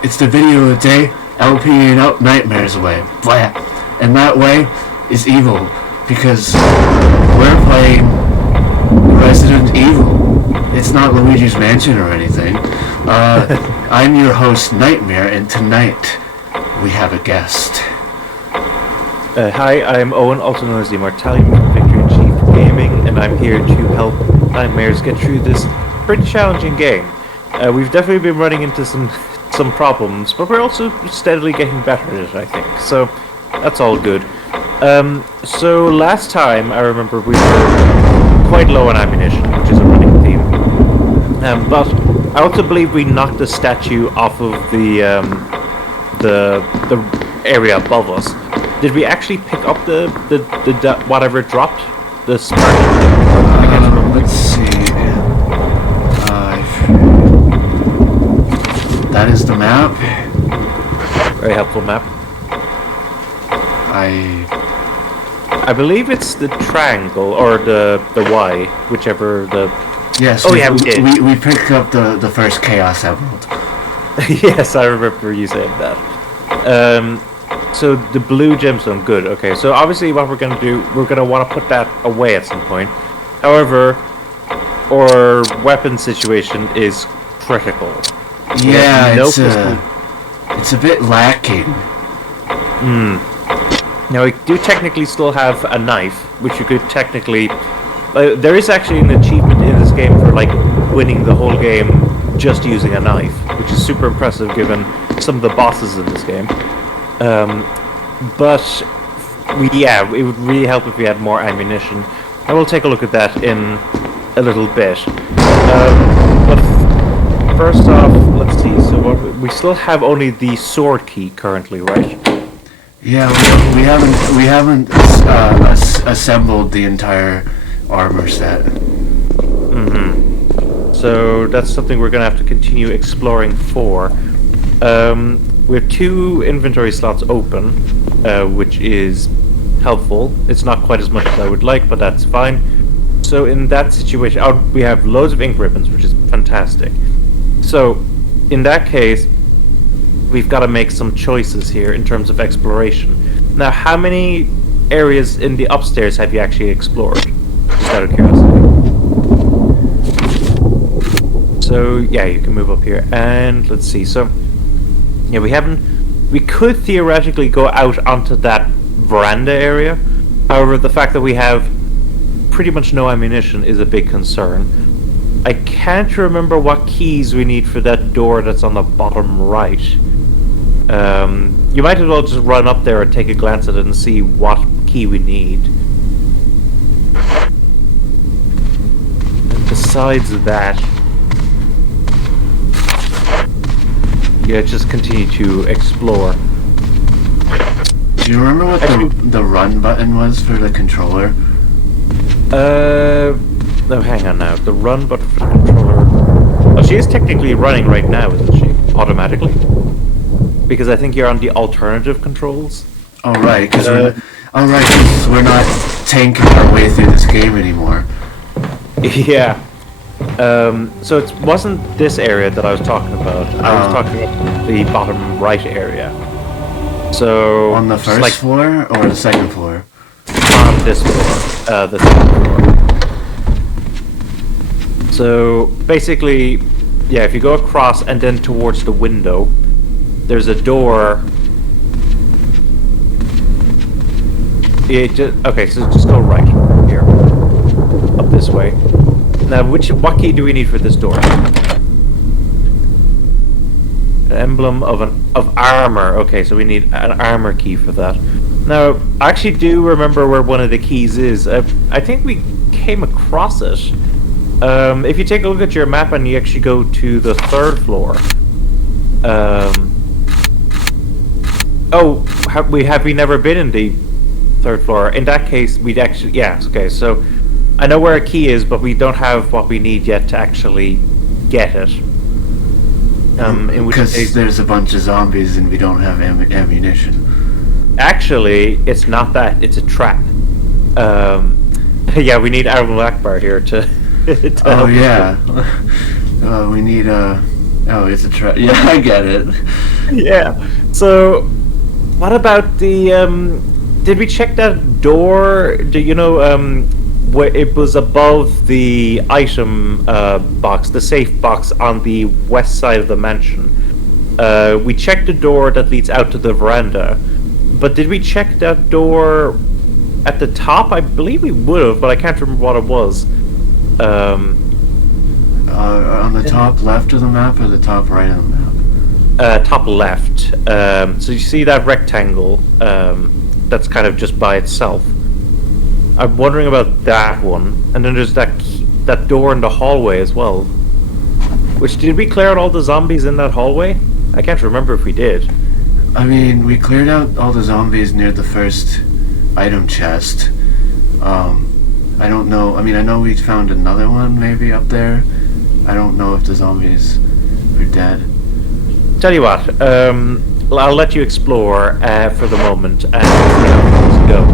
It's the video of the day, LPing out nightmares away. And that way is evil, because we're playing Resident Evil. It's not Luigi's Mansion or anything. I'm your host, Nightmare, and tonight we have a guest. Hi, I'm Owen, also known as the Immortalium from Victory in Chief Gaming, and I'm here to help Nightmares get through this pretty challenging game. We've definitely been running into some problems, but we're also steadily getting better at it, I think. So that's all good. So last time, I remember we were quite low on ammunition, which is a running theme. But I also believe we knocked the statue off of the area above us. Did we actually pick up the whatever it dropped? The spark? I can't remember. Let's see. That is the map. Very helpful map. I believe it's the triangle or the Y, whichever the. Yes. Oh yeah, we did. We picked up the first Chaos Emerald. Yes, I remember you saying that. So the blue gemstone, good. Okay, so obviously what we're gonna do, we're gonna want to put that away at some point. However, our weapon situation is critical. Yeah, it's a bit lacking. Now we do technically still have a knife, which you could technically. There is actually an achievement in this game for like winning the whole game just using a knife, which is super impressive given some of the bosses in this game. But it would really help if we had more ammunition. And we'll take a look at that in a little bit. But first off, let's see. So we still have only the sword key currently, right? Yeah, we haven't assembled the entire armor set. So that's something we're gonna have to continue exploring for. We have 2 inventory slots open, which is helpful. It's not quite as much as I would like, but that's fine. So in that situation, we have loads of ink ribbons, which is fantastic. So in that case, we've got to make some choices here in terms of exploration. Now, how many areas in the upstairs have you actually explored? Just out of curiosity. So yeah, you can move up here, and let's see. So yeah, we could theoretically go out onto that veranda area. However, the fact that we have pretty much no ammunition is a big concern. I can't remember what keys we need for that door that's on the bottom right. You might as well just run up there and take a glance at it and see what key we need. And besides that, yeah, just continue to explore. Do you remember what the run button was for the controller? No, hang on now. The run button for the controller. Oh, she is technically running right now, isn't she? Automatically. Because I think you're on the alternative controls. Oh, right, because we're not tanking our way through this game anymore. Yeah. So it wasn't this area that I was talking about. I was talking about the bottom right area. So on the first floor or the second floor? On this floor, the second floor. So basically, yeah, if you go across and then towards the window, there's a door. Okay, so just go right here, up this way. Now, what key do we need for this door? emblem of armor. Okay, so we need an armor key for that. Now, I actually do remember where one of the keys is. I think we came across it. If you take a look at your map and you actually go to the 3rd floor. Have we never been in the 3rd floor? In that case, we'd actually... Yeah, okay, so I know where a key is, but we don't have what we need yet to actually get it. Because there's a bunch of zombies and we don't have ammunition. Actually, it's not that. It's a trap. Yeah, we need Arul Akbar here to... Oh, yeah. We need Oh, it's a trap. Yeah, I get it. Yeah. So, what about the... Did we check that door? Do you know... where it was above the item box, the safe box on the west side of the mansion. We checked the door that leads out to the veranda, but did we check that door at the top? I believe we would have, but I can't remember what it was. On the top left of the map or the top right of the map? Top left. So you see that rectangle that's kind of just by itself. I'm wondering about that one, and then there's that door in the hallway as well. Which, did we clear out all the zombies in that hallway? I can't remember if we did. I mean, we cleared out all the zombies near the first item chest. I don't know. I mean, I know we found another one maybe up there. I don't know if the zombies are dead. Tell you what, I'll let you explore for the moment, and let's go.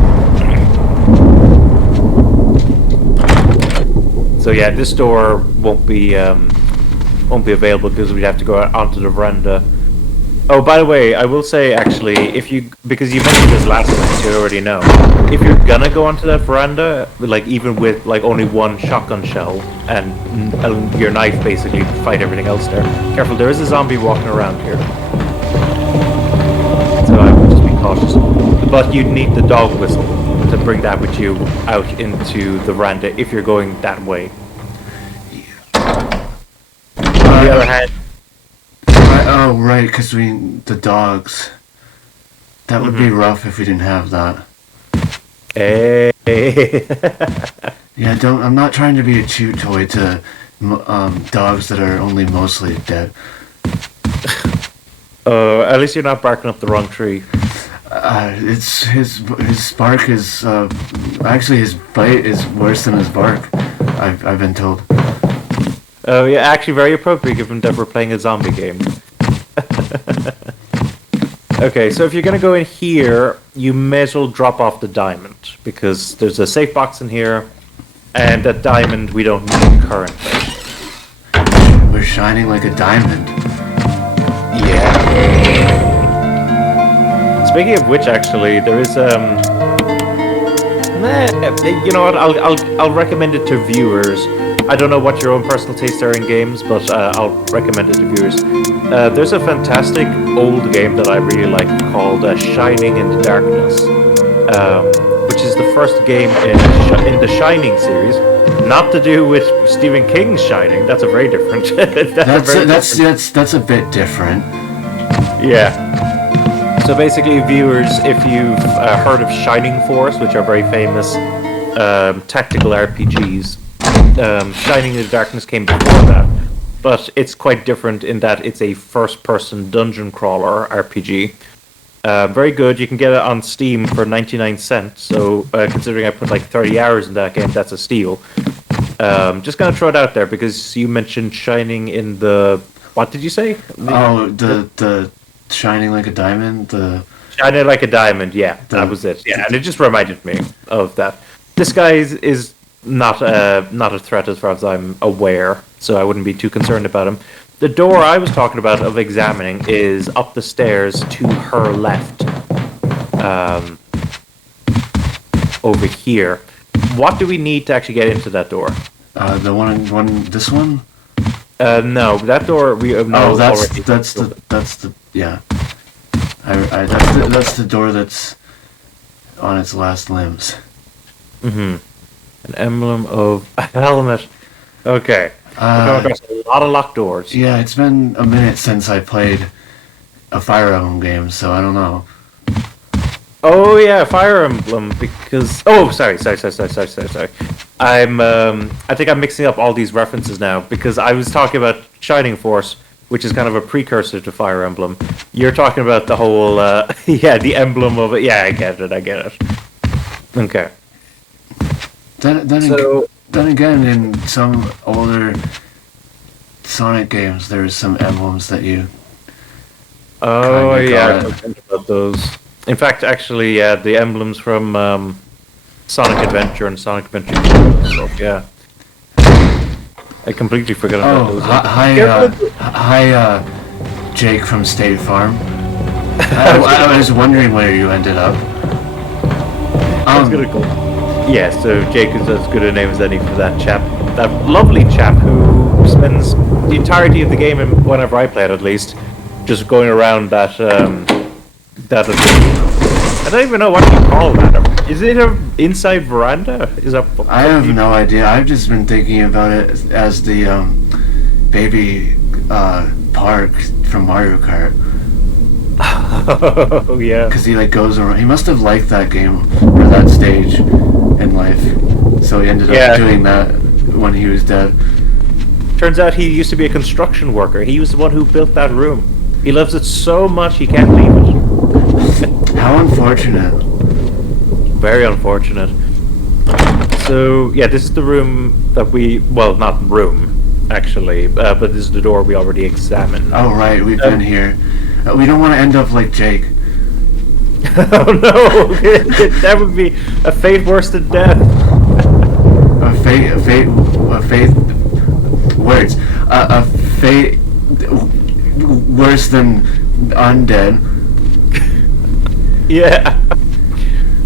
So yeah, this door won't be available because we'd have to go out onto the veranda. Oh, by the way, I will say actually, because you mentioned this last time, so you already know. If you're gonna go onto that veranda, like even with like only one shotgun shell and your knife basically to fight everything else there. Careful, there is a zombie walking around here, so I would just be cautious. But you'd need the dog whistle to bring that with you out into the veranda if you're going that way. On the other hand, oh right, because the dogs. That would be rough if we didn't have that. Hey. Yeah, I'm not trying to be a chew toy to dogs that are only mostly dead. At least you're not barking up the wrong tree. It's his bark is actually his bite is worse than his bark. I've been told. Oh yeah, actually very appropriate given that we're playing a zombie game. Okay, so if you're gonna go in here, you may as well drop off the diamond because there's a safe box in here, and that diamond we don't need currently. We're shining like a diamond. Yeah. Speaking of which, actually, there is you know what? I'll recommend it to viewers. I don't know what your own personal tastes are in games, but I'll recommend it to viewers. There's a fantastic old game that I really like called Shining in the Darkness, which is the first game in the Shining series. Not to do with Stephen King's Shining. That's a very different. That's a bit different. Yeah. So basically, viewers, if you've heard of Shining Force, which are very famous tactical RPGs, Shining in the Darkness came before that, but it's quite different in that it's a first-person dungeon crawler RPG. Very good. You can get it on Steam for 99 cents. So considering I put like 30 hours in that game, that's a steal. Just gonna throw it out there because you mentioned Shining in the... What did you say? Oh, the Shining like a diamond. Shining like a diamond. Yeah, that was it. Yeah, and it just reminded me of that. This guy is not a threat as far as I'm aware, so I wouldn't be too concerned about him. The door I was talking about of examining is up the stairs to her left, over here. What do we need to actually get into that door? The one, this one? No, that door we know. Oh, that's the yeah. That's the door that's on its last limbs. Mm-hmm. An emblem of a helmet. Okay. I've come across a lot of locked doors. Yeah, it's been a minute since I played a Fire Emblem game, so I don't know. Oh yeah, Fire Emblem. Because sorry. I think I'm mixing up all these references now because I was talking about Shining Force, which is kind of a precursor to Fire Emblem. You're talking about the whole, the emblem of it. Yeah, I get it. Okay. Then again, in some older Sonic games, there's some emblems that you. Oh yeah, I forgot about those. In fact, actually, the emblems from Sonic Adventure and Sonic Adventure 2. So, yeah. I completely forgot about those. Hi, Jake from State Farm. I was wondering where you ended up. That's gonna go. Yeah, so Jake is as good a name as any for that chap. That lovely chap who spends the entirety of the game, whenever I play it at least, just going around that I don't even know what you call that. Is it an inside veranda? I have no idea. I've just been thinking about it as the baby park from Mario Kart. Oh yeah. Because he goes around. He must have liked that game or that stage in life, so he ended up doing that when he was dead. Turns out he used to be a construction worker. He was the one who built that room. He loves it so much he can't leave it. How unfortunate. Very unfortunate. So, yeah, this is the room that not room, actually, but this is the door we already examined. Oh, right, we've been here. We don't want to end up like Jake. Oh, no! That would be a fate worse than death. A fate, words. A fate worse than undead. Yeah.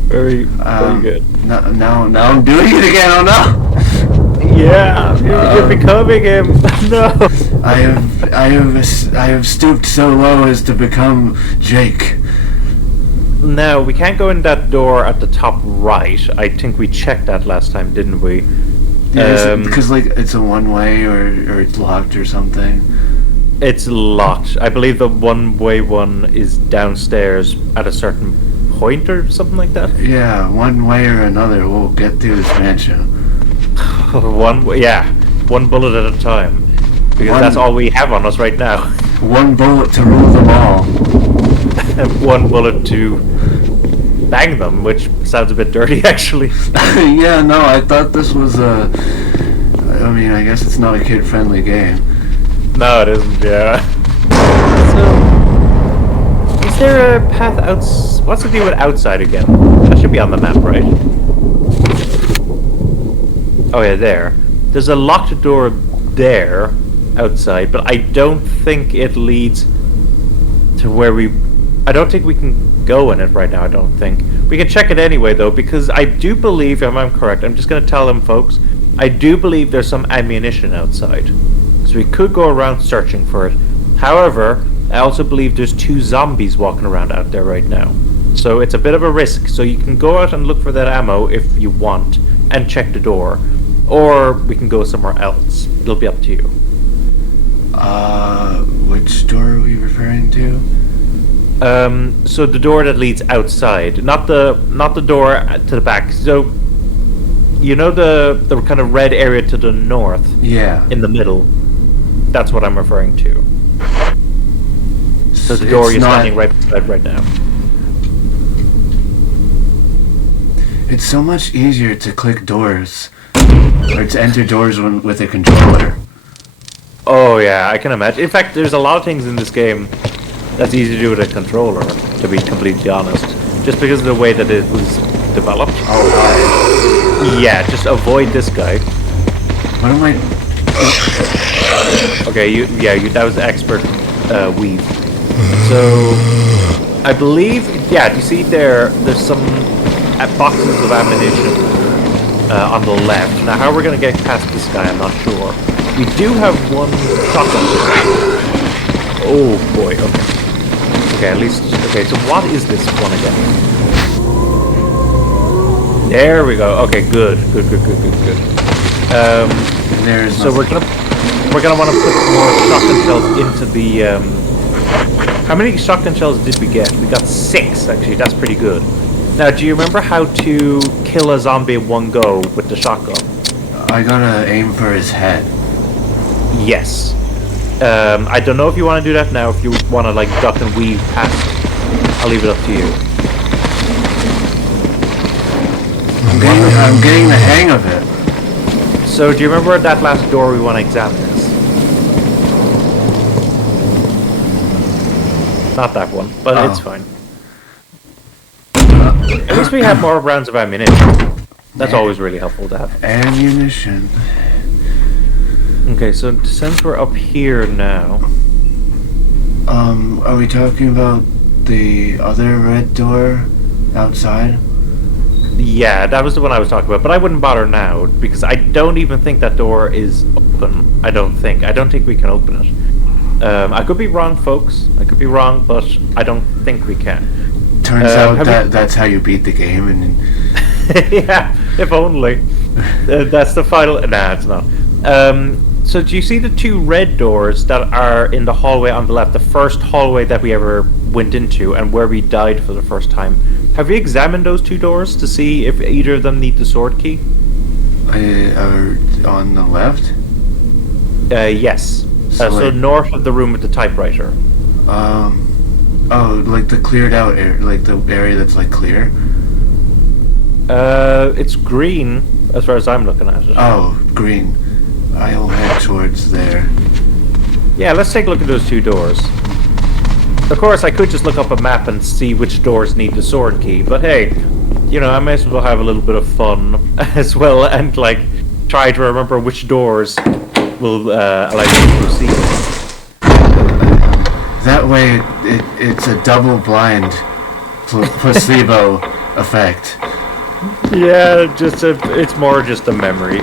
Very good. Now I'm doing it again. Oh no! Yeah, you're becoming him. No. I have stooped so low as to become Jake. No, we can't go in that door at the top right. I think we checked that last time, didn't we? Yeah, because it's a one-way or it's locked or something. It's locked. I believe the one-way one is downstairs at a certain point or something like that. Yeah, one way or another, we'll get through this mansion. One bullet at a time. Because that's all we have on us right now. One bullet to rule them all. And one bullet to bang them, which sounds a bit dirty, actually. Yeah, no, I thought this was I guess it's not a kid-friendly game. No, it isn't, yeah. So, is there a path outside? What's the deal with outside again? That should be on the map, right? Oh yeah, there. There's a locked door there, outside, but I don't think it leads to where I don't think we can go in it right now, I don't think. We can check it anyway, though, because I do believe, if I'm correct, I'm just going to tell them, folks, I do believe there's some ammunition outside. So we could go around searching for it. However, I also believe there's 2 zombies walking around out there right now. So it's a bit of a risk. So you can go out and look for that ammo if you want and check the door. Or we can go somewhere else. It'll be up to you. Which door are we referring to? So the door that leads outside, not the door to the back. So you know the kind of red area to the north? Yeah. In the middle. That's what I'm referring to. So the door you're standing right beside right now. It's so much easier to click doors or to enter doors with a controller. Oh yeah, I can imagine. In fact, there's a lot of things in this game that's easy to do with a controller, to be completely honest. Just because of the way that it was developed. Oh, right. Yeah, just avoid this guy. What am I... Okay, that was expert weave. So, I believe, do you see there's some boxes of ammunition on the left. Now, how we're going to get past this guy, I'm not sure. We do have one shotgun. Oh boy, okay. Okay, at least, okay, so what is this one again? There we go. Okay, good. So we're gonna want to put more shotgun shells into the How many shotgun shells did we get? We got 6, actually. That's pretty good. Now, do you remember how to kill a zombie in one go with the shotgun? I gotta aim for his head. Yes. I don't know if you want to do that now. If you want to like duck and weave past, I'll leave it up to you. I'm getting the hang of it. So, do you remember that last door we want to examine is? Not that one, but it's fine. At least we have more rounds of ammunition. That's always really helpful to have. Ammunition. Okay, so since we're up here now... Are we talking about the other red door outside? Yeah, that was the one I was talking about, but I wouldn't bother now, because I don't even think that door is open. I don't think we can open it. I could be wrong, folks. I could be wrong, but I don't think we can. Turns out that's how you beat the game, and... Yeah, if only. That's the final... Nah, it's not. So do you see the 2 red doors that are in the hallway on the left? The first hallway that we ever went into and where we died for the first time. Have you examined those 2 doors to see if either of them need the sword key? On the left? Yes. So north of the room with the typewriter. Oh, like the cleared out area, like the area that's like clear? It's green as far as I'm looking at it. Oh, green. I'll head towards there. Yeah, let's take a look at those 2 doors. Of course, I could just look up a map and see which doors need the sword key, but hey, you know, I may as well have a little bit of fun as well and, like, try to remember which doors will allow you to proceed. That way, it's a double blind placebo effect. Yeah, it's more just a memory.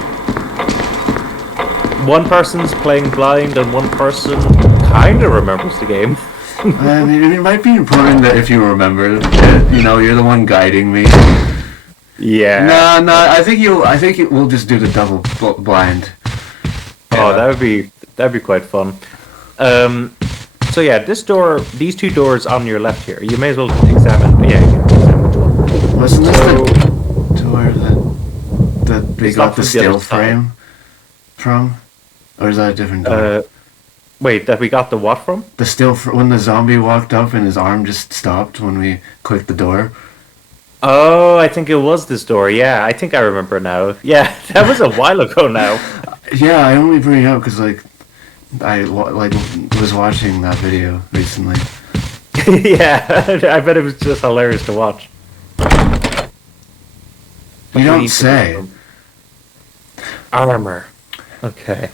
One person's playing blind and one person kind of remembers the game. I mean, it might be important that if you remember that, you know, you're the one guiding me. Yeah. No, I think we'll just do the double blind. Oh, that'd be quite fun. So yeah, these 2 doors on your left here, you may as well examine. Yeah, you can examine which one. Wasn't this the door that they got the still frame from? Or is that a different door? Wait, that we got the what from? The when the zombie walked up and his arm just stopped when we clicked the door. Oh, I think it was this door. Yeah, I think I remember now. Yeah, that was a while ago now. Yeah, I only bring it up because I was watching that video recently. Yeah, I bet it was just hilarious to watch. You don't say. Armor. Okay.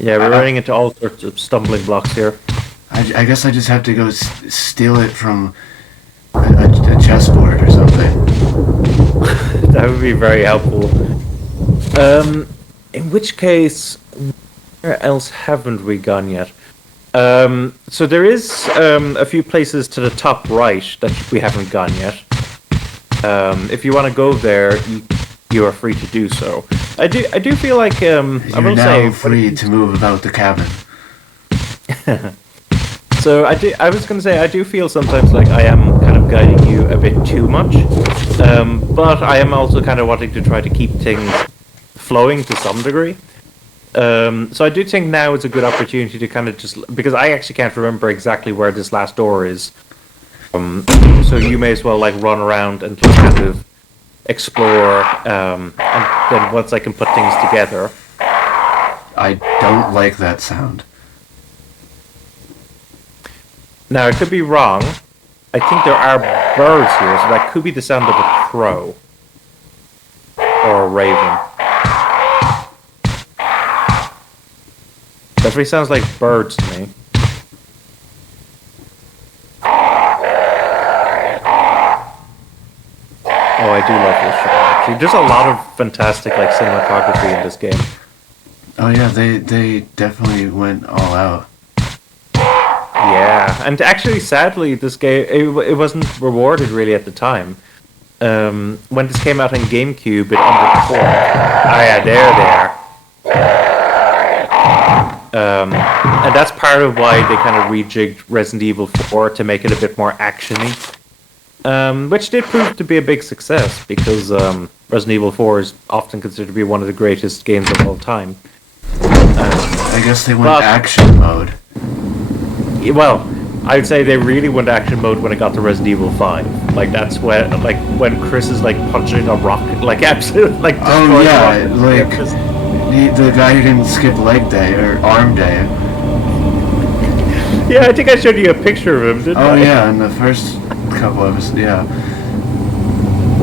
Yeah, we're running into all sorts of stumbling blocks here. I guess I just have to go steal it from a chessboard or something. That would be very helpful. In which case, where else haven't we gone yet? So there is a few places to the top right that we haven't gone yet. If you want to go there, you are free to do so. I do feel like I will say now free to move about the cabin. So I was going to say I do feel sometimes like I am kind of guiding you a bit too much, but I am also kind of wanting to try to keep things flowing to some degree. So I do think now is a good opportunity to kind of just, because I actually can't remember exactly where this last door is. So you may as well like run around and just kind of explore, and then once I can put things together. I don't like that sound. Now I could be wrong. I think there are birds here, so that could be the sound of a crow or a raven. Definitely sounds like birds to me. Oh, I do love this shot, actually. There's a lot of fantastic like cinematography in this game. Oh yeah, they definitely went all out. Yeah, and actually, sadly, this game it wasn't rewarded really at the time. When this came out on GameCube, it underperformed. Ah, yeah, there. And that's part of why they kind of rejigged Resident Evil 4 to make it a bit more actiony. Which did prove to be a big success because Resident Evil 4 is often considered to be one of the greatest games of all time. I guess they went action mode. Well, I would say they really went action mode when it got to Resident Evil 5. Like that's when Chris is like punching a rock, like absolutely like. Oh yeah, like the guy who didn't skip leg day or arm day. Yeah, I think I showed you a picture of him, didn't I? Oh yeah, in the first couple of us, yeah.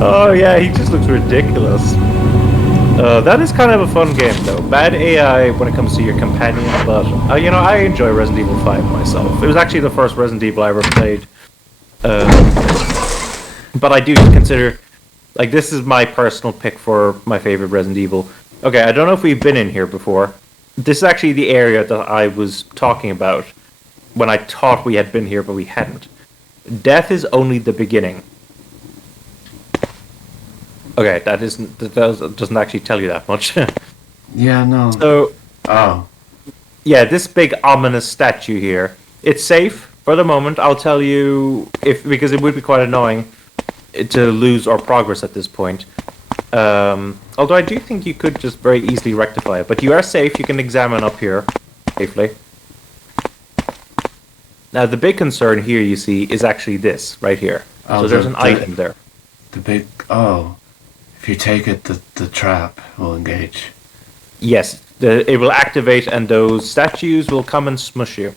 Oh yeah, he just looks ridiculous. That is kind of a fun game though. Bad AI when it comes to your companion, but I enjoy Resident Evil 5 myself. It was actually the first Resident Evil I ever played. But I do consider, like, this is my personal pick for my favorite Resident Evil. Okay, I don't know if we've been in here before. This is actually the area that I was talking about when I thought we had been here, but we hadn't. Death is only the beginning. Okay, that doesn't actually tell you that much. Yeah, no. So, oh, yeah, this big ominous statue here. It's safe for the moment. I'll tell you because it would be quite annoying to lose our progress at this point. Although I do think you could just very easily rectify it. But you are safe. You can examine up here safely. Now, the big concern here, you see, is actually this right here. Oh, so there's an item there. The big... Oh. If you take it, the trap will engage. Yes, it will activate and those statues will come and smush you.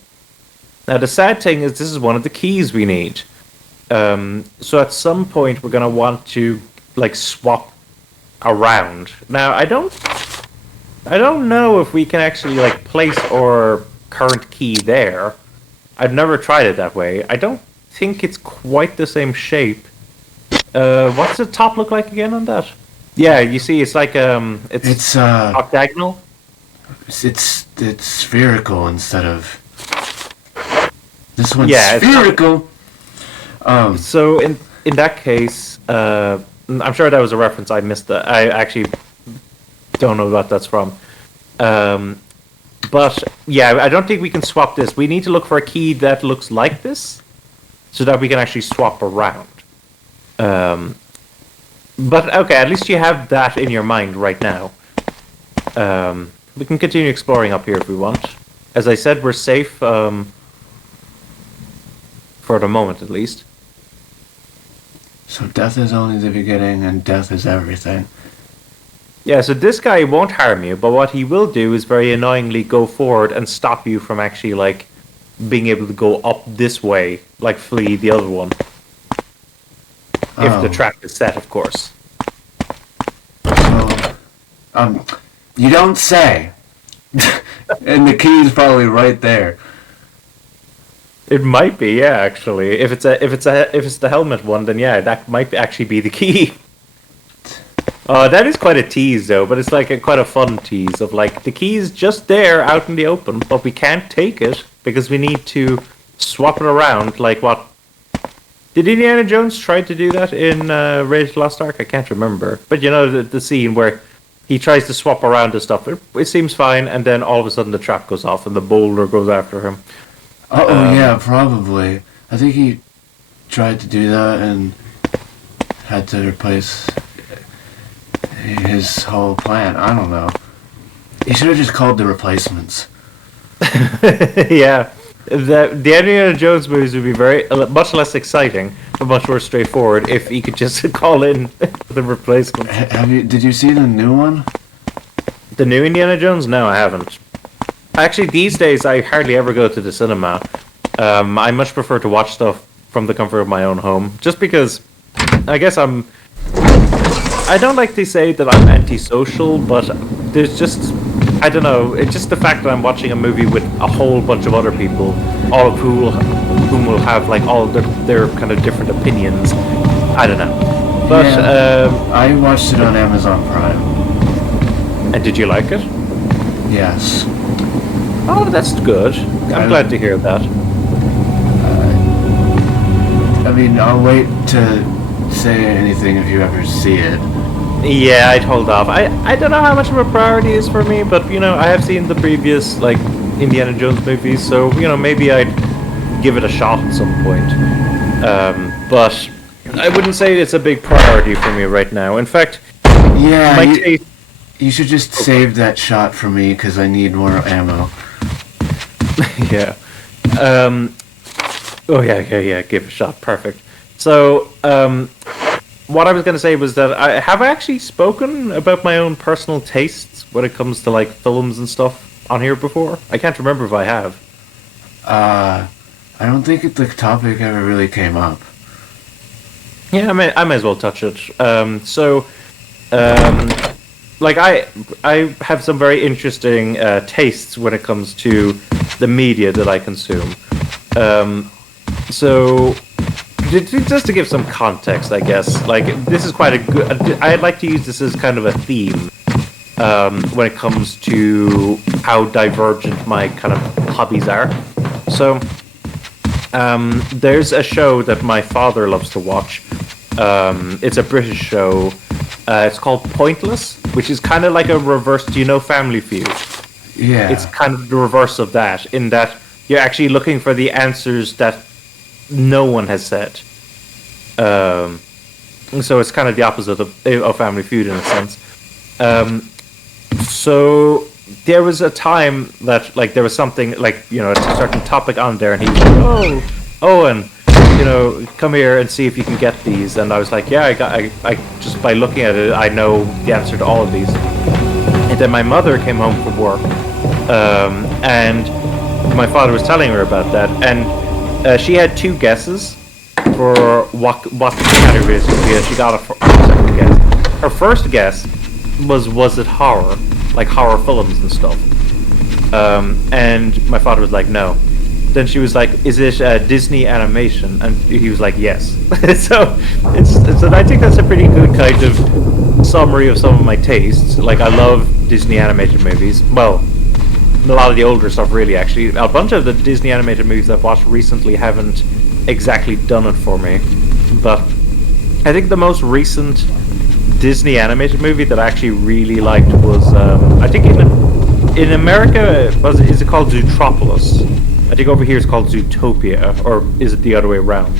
Now, the sad thing is this is one of the keys we need. So at some point, we're going to want to, like, swap around. Now, I don't know if we can actually, like, place our current key there. I've never tried it that way. I don't think it's quite the same shape. What's the top look like again on that? Yeah, you see, it's like it's octagonal. It's spherical instead of this one's spherical. So in that case, I'm sure that was a reference. I missed that. I actually don't know what that's from. But yeah, I don't think we can swap this. We need to look for a key that looks like this, so that we can actually swap around. But okay, at least you have that in your mind right now. We can continue exploring up here if we want. As I said, we're safe for the moment at least. So death is only the beginning and death is everything. Yeah, so this guy won't harm you, but what he will do is very annoyingly go forward and stop you from actually, like, being able to go up this way, like flee the other one. If the trap is set, of course. So, you don't say. And the key is probably right there. It might be, yeah. Actually, if it's the helmet one, then yeah, that might actually be the key. That is quite a tease, though. But it's like quite a fun tease of like the key is just there out in the open, but we can't take it because we need to swap it around. Like what? Did Indiana Jones try to do that in Raiders of the Lost Ark? I can't remember. But you know the scene where he tries to swap around the stuff. It seems fine, and then all of a sudden the trap goes off and the boulder goes after him. Yeah, probably. I think he tried to do that and had to replace his whole plan. I don't know. He should have just called the replacements. Yeah. The Indiana Jones movies would be much less exciting, but much more straightforward if he could just call in the replacement. Did you see the new one? The new Indiana Jones? No, I haven't. Actually, these days I hardly ever go to the cinema. I much prefer to watch stuff from the comfort of my own home, just because I guess I don't like to say that I'm antisocial, but there's just, I don't know, it's just the fact that I'm watching a movie with a whole bunch of other people, all of whom will have like all their kind of different opinions. I don't know. But I watched it on Amazon Prime. And did you like it? Yes. Oh, that's good. I'm glad to hear that. I mean, I'll wait to say anything if you ever see it. Yeah, I'd hold off. I don't know how much of a priority it is for me, but you know, I have seen the previous like Indiana Jones movies, so maybe I'd give it a shot at some point. But I wouldn't say it's a big priority for me right now. In fact, Yeah, you should just save that shot for me because I need more ammo. Yeah. Oh yeah. Give it a shot. Perfect. So, what I was going to say was that I actually spoken about my own personal tastes when it comes to like films and stuff on here before. I can't remember if I have. I don't think the topic ever really came up. Yeah, I may as well touch it. Like I have some very interesting tastes when it comes to the media that I consume. So just to give some context, I guess, like this is quite a good. I'd like to use this as kind of a theme when it comes to how divergent my kind of hobbies are. So there's a show that my father loves to watch. It's a British show. It's called Pointless, which is kind of like a reverse. Do you know Family Feud? Yeah. It's kind of the reverse of that, in that you're actually looking for the answers that no one has said. So it's kind of the opposite of Family Feud in a sense. So there was a time that like there was something like a certain topic on there, and he was like, "Oh, Owen, come here and see if you can get these." And I was like, "Yeah, I just by looking at it, I know the answer to all of these." And then my mother came home from work, and my father was telling her about that, and she had two guesses for what the category is going to be. She got a second guess. Her first guess was it horror, like horror films and stuff. And my father was like, no. Then she was like, is it Disney animation? And he was like, yes. so I think that's a pretty good kind of summary of some of my tastes. Like, I love Disney animated movies. Well, a lot of the older stuff, really, actually. A bunch of the Disney animated movies I've watched recently haven't exactly done it for me. But I think the most recent Disney animated movie that I actually really liked was, I think in America, is it called Zootropolis? I think over here it's called Zootopia, or is it the other way around?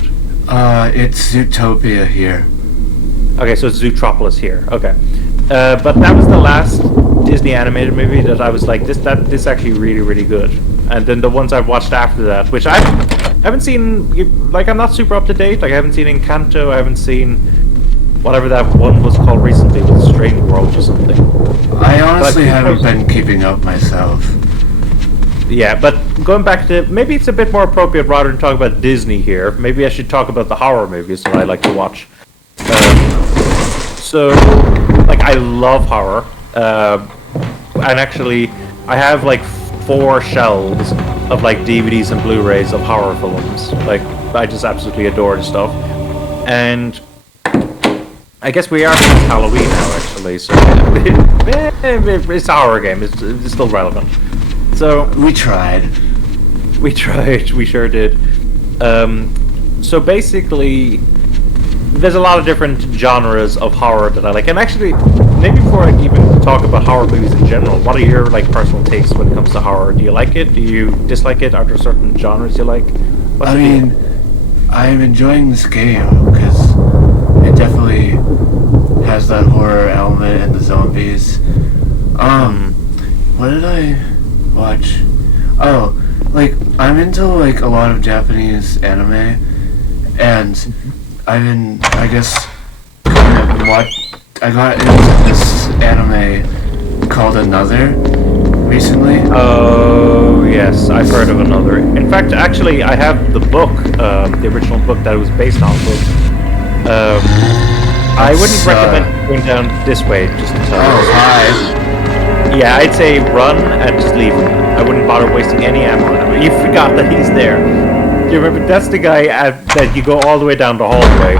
It's Zootopia here. Okay, so it's Zootropolis here. Okay, but that was the last Disney animated movie that I was like, this is actually really, really good. And then the ones I've watched after that, which I haven't seen, like I'm not super up to date. Like I haven't seen Encanto, I haven't seen whatever that one was called recently, with Strange World or something. I honestly haven't been keeping up myself. Yeah, but going back to, maybe it's a bit more appropriate rather than talk about Disney here. Maybe I should talk about the horror movies that I like to watch. So, like, I love horror. And actually, I have like 4 shelves of like DVDs and Blu-rays of horror films. Like, I just absolutely adore the stuff. And I guess we are past Halloween now, actually. So it's a horror game. It's still relevant. So we tried. We sure did. So basically, there's a lot of different genres of horror that I like. And actually, maybe before I even talk about horror movies in general, what are your like personal tastes when it comes to horror? Do you like it? Do you dislike it? Are there certain genres you like? I mean, I'm enjoying this game because it definitely has that horror element and the zombies. What did I watch? Oh, like I'm into like a lot of Japanese anime, and I got into this anime called Another recently. Oh yes, I've heard of Another. In fact, actually, I have the book, the original book that it was based off of. I wouldn't recommend going down this way just to tell you. Oh, hi. Yeah, I'd say run and just leave him. I wouldn't bother wasting any ammo on him. You forgot that he's there. Do you remember? That's the guy that you go all the way down the hallway,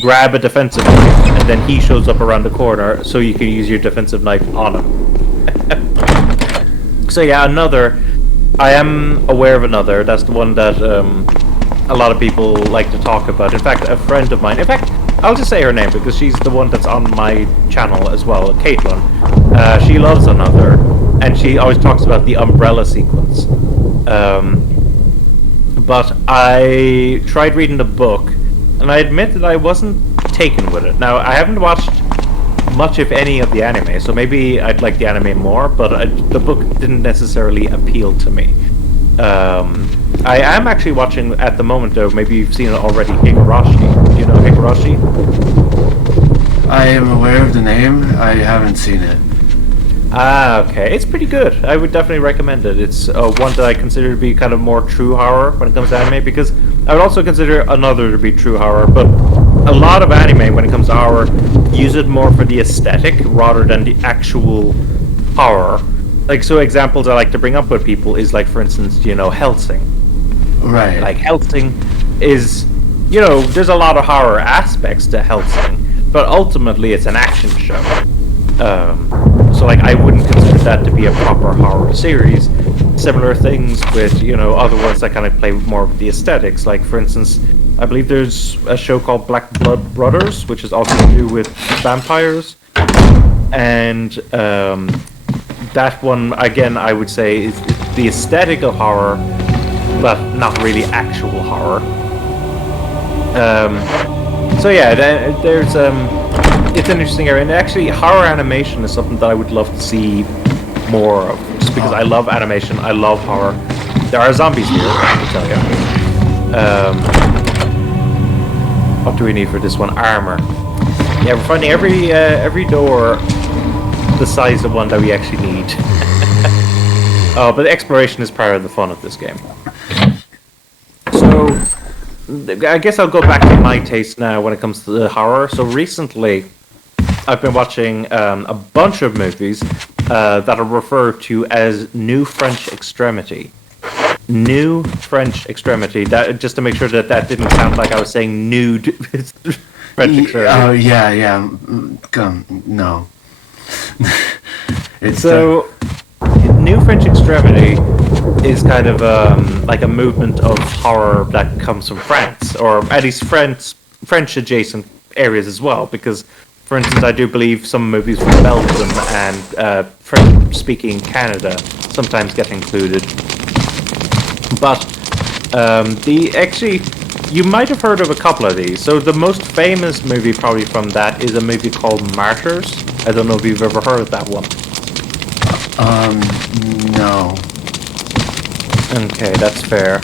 grab a defensive knife, and then he shows up around the corner so you can use your defensive knife on him. So yeah, Another. I am aware of Another. That's the one that a lot of people like to talk about. In fact, a friend of mine. In fact, I'll just say her name because she's the one that's on my channel as well, Caitlin. She loves Another, and she always talks about the umbrella sequence. But I tried reading the book, and I admit that I wasn't taken with it. Now, I haven't watched much, if any, of the anime, so maybe I'd like the anime more, but the book didn't necessarily appeal to me. I am actually watching, at the moment though, maybe you've seen it already, Higurashi. Do you know Higurashi? I am aware of the name. I haven't seen it. Ah, okay. It's pretty good. I would definitely recommend it. It's one that I consider to be kind of more true horror when it comes to anime, because I would also consider another to be true horror, but a lot of anime, when it comes to horror, use it more for the aesthetic rather than the actual horror. Like, so examples I like to bring up with people is, like, for instance, you know, Hellsing. Right. Like, Hellsing is, you know, there's a lot of horror aspects to Hellsing, but ultimately it's an action show. So, like, I wouldn't consider that to be a proper horror series. Similar things with, you know, other ones that kind of play more with the aesthetics. Like, for instance, I believe there's a show called Black Blood Brothers, which is also to do with vampires. And that one, again, I would say is the aesthetic of horror, but not really actual horror. So yeah, there's it's an interesting area, and actually horror animation is something that I would love to see more of, just because I love animation, I love horror. There are zombies here, I can tell you. What do we need for this one? Armor. Yeah, we're finding every door the size of one that we actually need. Oh, but exploration is part of the fun of this game. So, I guess I'll go back to my taste now when it comes to the horror. So recently, I've been watching a bunch of movies that are referred to as New French Extremity. New French Extremity. That, just to make sure that that didn't sound like I was saying nude French Extremity. Oh, yeah. No. It's so, New French Extremity is kind of like a movement of horror that comes from France, or at least French-adjacent areas as well, because, for instance, I do believe some movies from Belgium and French-speaking Canada sometimes get included. But you might have heard of a couple of these. So the most famous movie probably from that is a movie called Martyrs. I don't know if you've ever heard of that one. No. Okay, that's fair.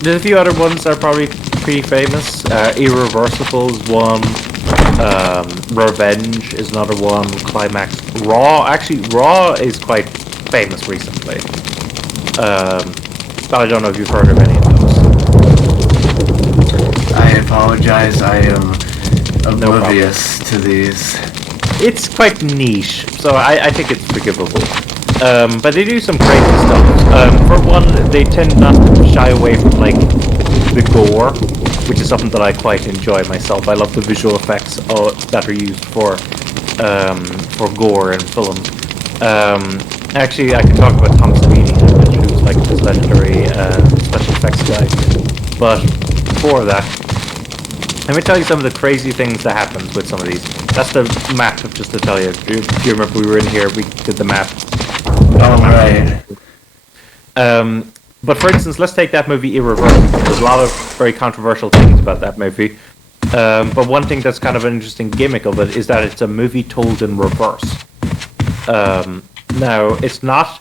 There's a few other ones that are probably pretty famous. Irreversible is one. Revenge is another one. Climax. Raw. Actually, Raw is quite famous recently. But I don't know if you've heard of any of those. I apologize, I am oblivious to these. It's quite niche, so I think it's forgivable. But they do some crazy stuff. For one, they tend not to shy away from, like, the gore, which is something that I quite enjoy myself. I love the visual effects that are used for gore in films. Actually, I can talk about Tom Savini, who's like this legendary special effects guy. But before that, let me tell you some of the crazy things that happens with some of these. That's the map, just to tell you. If you remember, we were in here, we did the map. Oh, right. But for instance, let's take that movie Irreversible. There's a lot of very controversial things about that movie. But one thing that's kind of an interesting gimmick of it is that it's a movie told in reverse. Now, it's not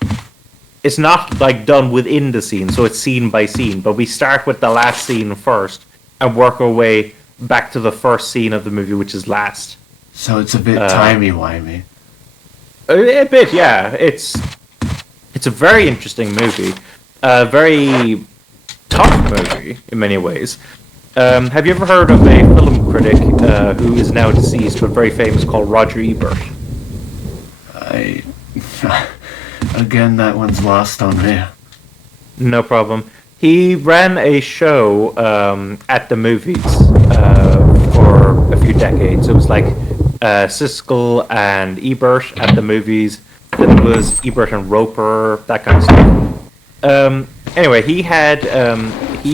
like done within the scene, so it's scene by scene, but we start with the last scene first and work our way back to the first scene of the movie, which is last. So it's a bit timey-wimey. A bit, yeah. It's a very interesting movie. A very tough movie, in many ways. Have you ever heard of a film critic who is now deceased, but very famous, called Roger Ebert? Again, that one's lost on me. No problem. He ran a show at the movies for a few decades. It was like Siskel and Ebert at the movies. Then it was Ebert and Roper, that kind of stuff. Anyway, he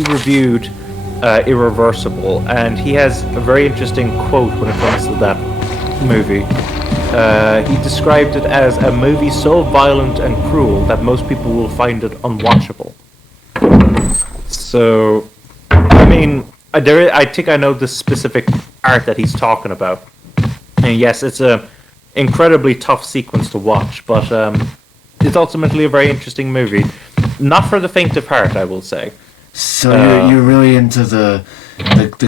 reviewed Irreversible, and he has a very interesting quote when it comes to that movie. He described it as a movie so violent and cruel that most people will find it unwatchable. So, I mean, I think I know the specific part that he's talking about. And yes, it's a incredibly tough sequence to watch, but it's ultimately a very interesting movie. Not for the faint of heart, I will say. So you're really into the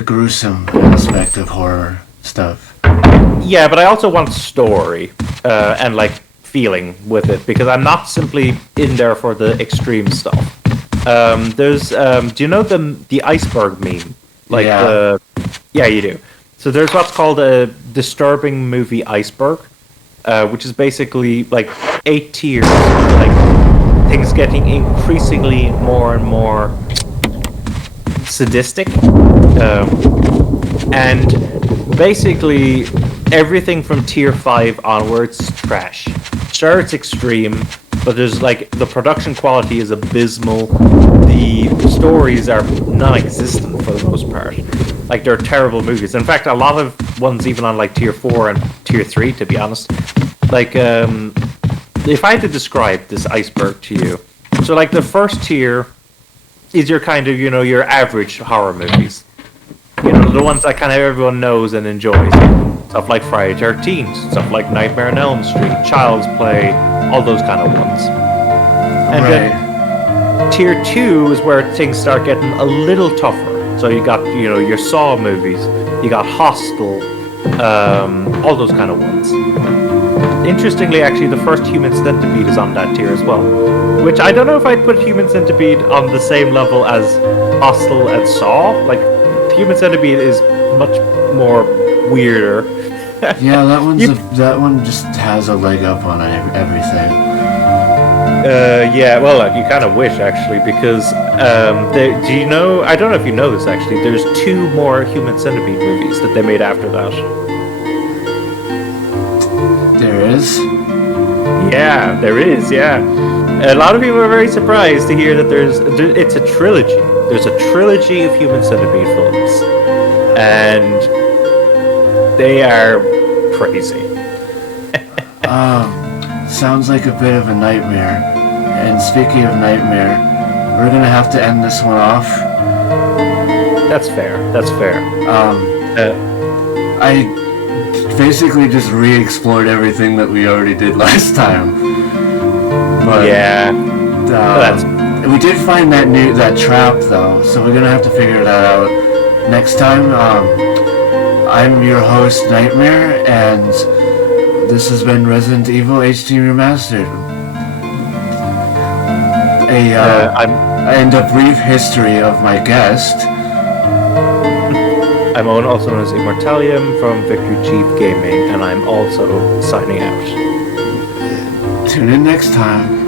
gruesome aspect of horror stuff. Yeah, but I also want story and like feeling with it because I'm not simply in there for the extreme stuff. There's do you know the iceberg meme? Like Yeah. Yeah, you do. So there's what's called a disturbing movie iceberg, which is basically like 8 tiers, like things getting increasingly more and more sadistic, and basically everything from tier 5 onwards is trash. Sure, it's extreme, but there's like the production quality is abysmal. The stories are non-existent for the most part. Like they're terrible movies. In fact, a lot of ones even on like tier 4 and tier 3, to be honest. Like if I had to describe this iceberg to you, so like the first tier is your kind of, your average horror movies. The ones that kind of everyone knows and enjoys. Stuff like Friday 13th, stuff like Nightmare on Elm Street, Child's Play, all those kind of ones. And then tier 2 is where things start getting a little tougher. So you got, your Saw movies, you got Hostel, all those kind of ones. Interestingly, actually, the first Human Centipede is on that tier as well. Which I don't know if I'd put Human Centipede on the same level as Hostel and Saw. Like, Human Centipede is much more weirder. Yeah, that one just has a leg up on everything. Yeah, well, you kind of wish, actually, because, do you know, I don't know if you know this, actually, there's 2 more Human Centipede movies that they made after that. There is? Yeah, there is, yeah. A lot of people are very surprised to hear that it's a trilogy. There's a trilogy of Human Centipede films. And they are crazy. Sounds like a bit of a nightmare. And speaking of nightmare, we're gonna have to end this one off. That's fair. I basically just re-explored everything that we already did last time. But, yeah. we did find that trap though, so we're gonna have to figure that out next time. I'm your host, Nightmare, and this has been Resident Evil HD Remastered. And a brief history of my guest. I'm Owen, also known as Immortalium from Victory Chief Gaming, and I'm also signing out. Tune in next time.